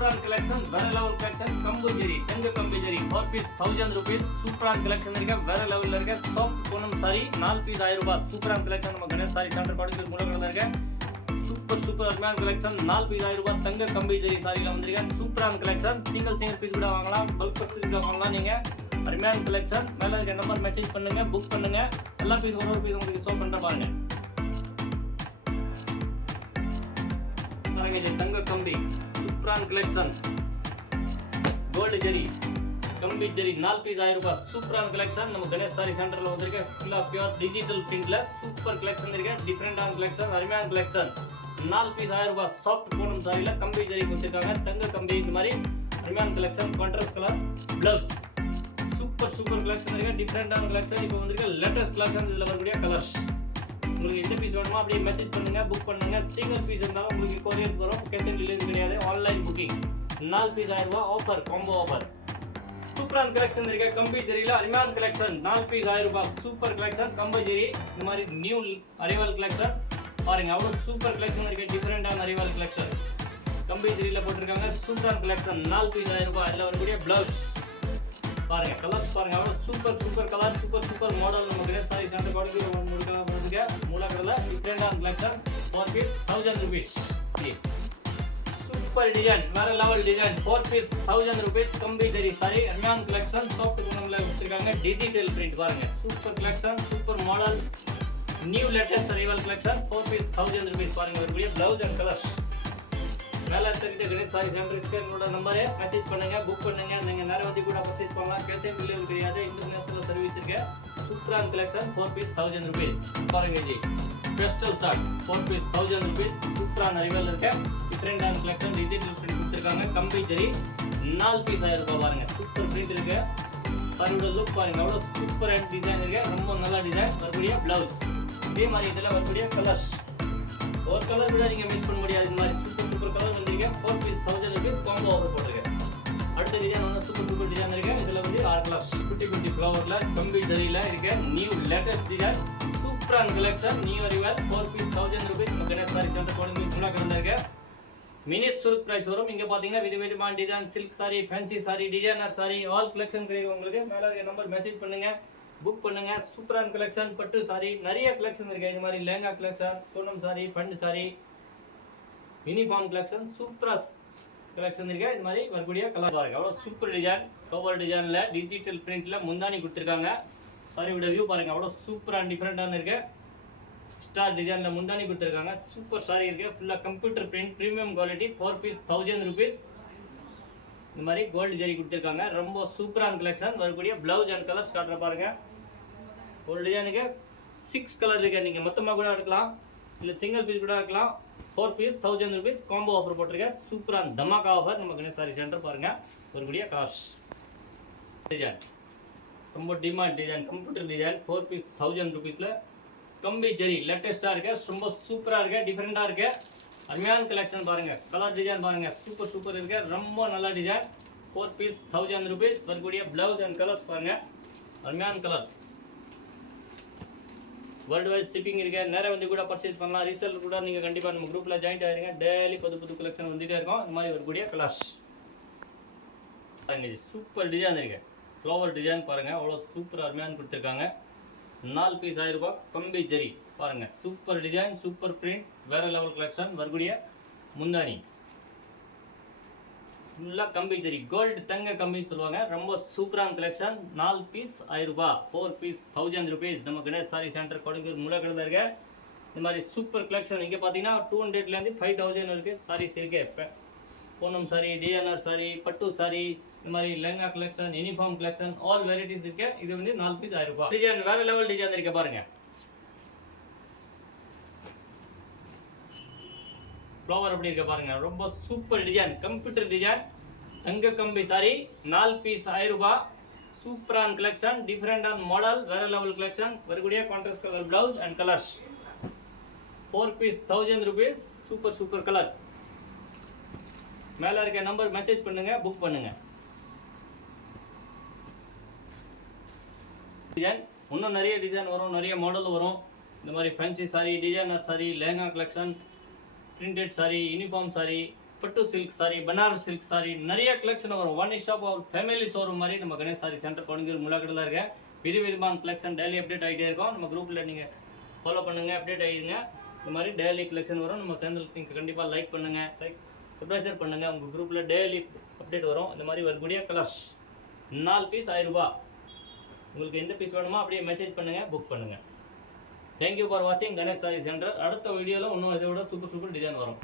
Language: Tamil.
சூப்பரான கலெக்ஷன், வேற லெவல் கலெக்ஷன். கம்புஜரி தங்க கம்புஜரி 4 பீஸ் 1000 rupees. சூப்பரான கலெக்ஷன் இருக்க, வேற லெவல்ல இருக்க. சாஃப்ட் பூனம் சாரி 4 பீஸ் 1000 ரூபாய். சூப்பரான கலெக்ஷன் நம்ம கணேஷ் சாரி சென்டர் கோயம்புத்தூர் மூலக்கடல இருக்க. சூப்பர் அருமையான கலெக்ஷன். 4 பீஸ் 1000 ரூபாய் தங்க கம்புஜரி சாரில வந்திருக்க. சூப்பரான கலெக்ஷன். சிங்கிள் பீஸ் கூட வாங்கலாம், பல்க் பர்ச்சேஸ் கூட வாங்கலாம். நீங்க அருமையான கலெக்ஷன். மேல இருக்க நம்பர் மெசேஜ் பண்ணுங்க, புக் பண்ணுங்க. எல்லா பீஸ் ஒரு பீஸ் உங்களுக்கு ஷோ பண்ற பாருங்க. தங்க கம்பி சூப்பரான கலெக்ஷன். கோல்டு ஜெரி கம்பி ஜெரி 4 பீஸ் 1000 ரூபாய். சூப்பரான கலெக்ஷன் நம்ம கணேஷ் சாரி சென்டர்ல வந்திருக்க. ஃபுல்லா பியூர் டிஜிட்டல் பிரிண்ட்ல சூப்பர் கலெக்ஷன் இருக்கு. டிஃபரெண்டான கலெக்ஷன், அருமையான கலெக்ஷன். 4 பீஸ் 1000 ரூபாய். சாஃப்ட் பூனம் சாரில கம்பி ஜெரி கொடுத்திருக்காங்க. தங்க கம்பி இந்த மாதிரி அருமையான collection. Contrast colour blouse. Super collection இருக்கு. டிஃபரெண்டான கலெக்ஷன். இப்போ வந்திருக்க லேட்டஸ்ட் கலெக்ஷன். இதுல வரக்கூடிய கலர்ஸ் உங்களுக்கு எந்த பீஸ் வேணுமோ அப்படியே மெசேஜ் பண்ணுங்க, புக் பண்ணுங்க. சிங்கிள் பீஸ் இருந்தாலும் உங்களுக்கு கொரியர் வரும். கேஷ் ஆன் டெலிவரி கிடையாது, ஆன்லைன் புக்கிங். 4 பீஸ் 1000 ரூபாய் ஆஃபர், காம்போ ஆஃபர். சூப்பரான கலெக்ஷன் இருக்கு. கம்பி ஜெரியில அருமையான கலெக்ஷன். 4 பீஸ் 1000 ரூபாய். Super collection. கம்பி ஜெரி இந்த மாதிரி நியூ அரைவல் கலெக்ஷன் பாருங்க. அவ்வளவு சூப்பர் கலெக்ஷன் இருக்கு. டிஃபரெண்டான அரைவல் கலெக்ஷன் கம்பி ஜெரியில போட்டிருக்காங்க. சூப்பரான கலெக்ஷன். 4 பீஸ் 1000 ரூபாய். அதுல வரக்கூடிய பிளவுஸ் பாருங்க, கலர்ஸ் பாருங்க. அவ்வளவு சூப்பர் கலர், சூப்பர் மாடல். நம்ம கணேஷ் சாரி சென்டர் கோயம்புத்தூர் மூலக்கடல. டிஃபரெண்டான collection. 4 piece 1000 rupees. Super design, வேற லெவல் டிசைன். 4 piece 1000 rupees. கம்பி ஜெரி சாரி அருமையான கலெக்ஷன். சாஃப்ட் பூனம்ல கொடுத்திருக்காங்க. டிஜிட்டல் பிரிண்ட் பாருங்க. Super collection, super model, new latest arrival collection. 4 piece 1000 rupees. பாருங்க வரக்கூடிய பிளவுஸ் அண்ட் கலர்ஸ். மேல தெரிஞ்ச கணேஷ் சாரி சென்டருக்கு என்னோட நம்பரை மெசேஜ் பண்ணுங்க, புக் பண்ணுங்க. நீங்க நேரம் வந்து கூட பர்ச்சேஸ் பண்ணலாம். கேஷ் ஆன் டெலிவரி கிடையாது, இன்டர்நேஷனல் சர்வீஸ் இருக்கு. சூப்பரான கலெக்ஷன். 4 piece 1000 rupees. பாருங்க ஜி பெஸ்டல் சார்ட் 4 பீஸ் 1000 rupees. சூப்பரான அரைவல் இருக்கு. டிஃபரெண்டான கலெக்ஷன். டிஜிட்டல் பிரிண்ட் கொடுத்திருக்காங்க. கம்பி ஜெரி 4 பீஸ் 1000 ரூபாய். பாருங்க சூப்பர் பிரிண்ட் இருக்கு. சாரியோட லுக் பாருங்க, அவ்வளவு சூப்பர் அண்ட் டிசைன் இருக்கு. ரொம்ப நல்ல டிசைன். வரக்கூடிய பிளவுஸ் இதே மாதிரி இதுல வரக்கூடிய கலர்ஸ். ஒரு கலர் கூட நீங்க மிஸ் பண்ண முடியாது. இந்த மாதிரி சூப்பர் கலர் வந்திருக்கு. 4 பீஸ் 1000 rupees. காம்போ ஆஃபர் போட்டுருக்கேன். அடுத்த டிசைன் வந்து சூப்பர் டிசைன் இருக்கு. இதுல வந்து 6 கலர்ஸ் குட்டி ஃப்ளவர்ல கம்பி ஜரியில இருக்கு. New latest design. சூப்பரான collection. New arrival. 4 piece 1000 rupees. Ganesh sari centre Coimbatore மூலக்கடல இருக்கு. மினி சூரத் பிரைஸ் வரும். இங்க பாத்தீங்கன்னா விதவிதமான design, silk sari, fancy sari, designer sari, all collection கிடைக்கும் உங்களுக்கு. மேல இருக்க நம்பர் மெசேஜ் பண்ணுங்க, புக் பண்ணுங்க. சூப்பரான கலெக்ஷன். பட்டு சாரி நிறைய கலெக்ஷன் இருக்கு. இந்த மாதிரி lehenga collection, Poonam sorry, fund sorry, uniform collection, சூப்பரா கலெக்ஷன் இருக்கு. இந்த மாதிரி வரக்கூடிய கலர் பாருங்க. அவ்வளவு சூப்பர் டிசைன். கவர் டிசைன்ல டிஜிட்டல் பிரிண்ட்ல முந்தானி கொடுத்திருக்காங்க. சாரியோட வியூ பாருங்க, அவ்வளவு சூப்பரா டிஃபரெண்டான இருக்கு. ஸ்டார் டிசைன்ல முந்தானி கொடுத்திருக்காங்க. சூப்பர் சாரி இருக்கு. ஃபுல்லா computer print, premium quality. 4 piece 1000 rupees. இந்த மாதிரி கோல்டு ஜெரி கொடுத்திருக்காங்க. ரொம்ப சூப்பரான கலெக்ஷன். வரக்கூடிய பிளவுஸ் அண்ட் கலர்ஸ் காட்டுற பாருங்க. ஒரு டிசைனுக்கு 6 கலர் இருக்கு. நீங்க மொத்தமா கூட எடுக்கலாம், இல்ல சிங்கிள் பீஸ் கூட எடுக்கலாம். 4 பீஸ் 1000 rupees. காம்போ ஆஃபர் போட்டிருக்கேன். சூப்பரான தமாகா ஆஃபர். நம்ம கணேஷ் சாரி சென்டர் பாருங்க. வரக்கூடிய கலர்ஸ் டிசைன் ரொம்ப demand design. Computer design. 4 piece 1000 rupeesல கம்பி ஜெரி லேட்டஸ்டா இருக்கு. ரொம்ப சூப்பரா இருக்கு. டிஃபரெண்டா இருக்கு. அருமையான கலெக்ஷன் பாருங்க. கலர் டிசைன் பாருங்க, சூப்பர் இருக்கு. ரொம்ப நல்ல டிசைன். 4 piece 1000 rupees. வரக்கூடிய பிளவுஸ் அண்ட் கலர்ஸ் பாருங்க. அருமையான கலர். வேர்ல்டு வைட் ஷிப்பிங் இருக்கு. நேரம் வந்து கூட பர்ச்சேஸ் பண்ணலாம். ரீசேல் கூட நீங்க கண்டிப்பா நம்ம குரூப்ல ஜாயின் ஆயிருங்க. டெய்லி புது கலெக்ஷன் வந்துட்டே இருக்கும். இந்த மாதிரி வரக்கூடிய கலர்ஸ் பாருங்க. சூப்பர் டிசைன் இருக்கு. ஃப்ளவர் டிசைன் பாருங்க, அவ்வளவு சூப்பர் அருமையான கொடுத்திருக்காங்க. 4 பீஸ் 1000 ரூபாய். கம்பி ஜெரி பாருங்க. சூப்பர் டிசைன், சூப்பர் பிரிண்ட், வேற லெவல் கலெக்ஷன். வரக்கூடிய முந்தானி ஃபுல்லா கம்பி ஜெரி, கோல்டு தங்க கம்பி சொல்லுவாங்க. ரொம்ப சூப்பரான கலெக்ஷன். 4 பீஸ் 1000 ரூபாய். 4 பீஸ் 1000 rupees. நம்ம கணேஷ் சாரி சென்டர் கோயம்புத்தூர் மூலக்கடல இருக்கு. இந்த மாதிரி சூப்பர் கலெக்ஷன். இங்க பாத்தீங்கன்னா 200 இருந்து 5000 இருக்கு சாரீஸ் இருக்கு. பூனம் சாரி, டிஎன்ஆர் சாரி, பட்டு சாரி, இந்த மாதிரி lehenga collection, uniform collection, all varieties இருக்கு. இது வந்து 4 பீஸ் 1000 ரூபாய். டிசைன் வேற லெவல் டிசைன் இருக்கு பாருங்க. ஃப்ளவர் அப்படி இருக்கு பாருங்க. ரொம்ப சூப்பர் டிசைன். Computer design. தங்க கம்பி சாரி 4 பீஸ் 1000 ரூபாய். சூப்பரான கலெக்ஷன். டிஃபரெண்டான மாடல், வேற லெவல் கலெக்ஷன். வரக்கூடிய contrast colour blouse and colours. 4 piece 1000 rupees. Super colour. மேல இருக்க நம்பர் மெசேஜ் பண்ணுங்க, புக் பண்ணுங்க. டிசைன் இன்னும் நிறைய டிசைன் வரும், நிறைய மாடல் வரும். இந்த மாதிரி fancy sari, designer sari, lehenga collection, printed sari, uniform sari, பட்டு சில்க் சாரி, பனாரஸ் சில்க் சாரி, நிறைய கலெக்ஷன் வரும். ஒன் ஸ்டாப் ஃபேமிலி ஷோரூம் மாதிரி நம்ம கணேஷ் சாரி சென்டர் கொடுங்கிற முலாக்கட்டில் இருக்க விதவிதமான கலெக்ஷன் டெய்லி அப்டேட் ஆகிட்டே இருக்கும். நம்ம குரூப்பில் நீங்கள் ஃபாலோ பண்ணுங்கள், அப்டேட் ஆகிடுங்க. இந்த மாதிரி டெய்லி கலெக்ஷன் வரும். நம்ம சேனல் நீங்கள் கண்டிப்பாக லைக் பண்ணுங்கள், சப்ஸ்கிரைப் பண்ணுங்கள். உங்கள் குரூப்பில் டெய்லி அப்டேட் வரும். இந்த மாதிரி வரக்கூடிய கலர்ஸ் 4 பீஸ் 1000 ரூபாய். உங்களுக்கு எந்த பீஸ் வேணுமோ அப்படியே மெசேஜ் பண்ணுங்கள், புக் பண்ணுங்கள். தேங்க்யூ ஃபார் வாட்சிங் கணேஷ் சாரி சென்டர். அடுத்த வீடியோவில் இன்னும் இதை விட சூப்பர் டிசைன் வரும்.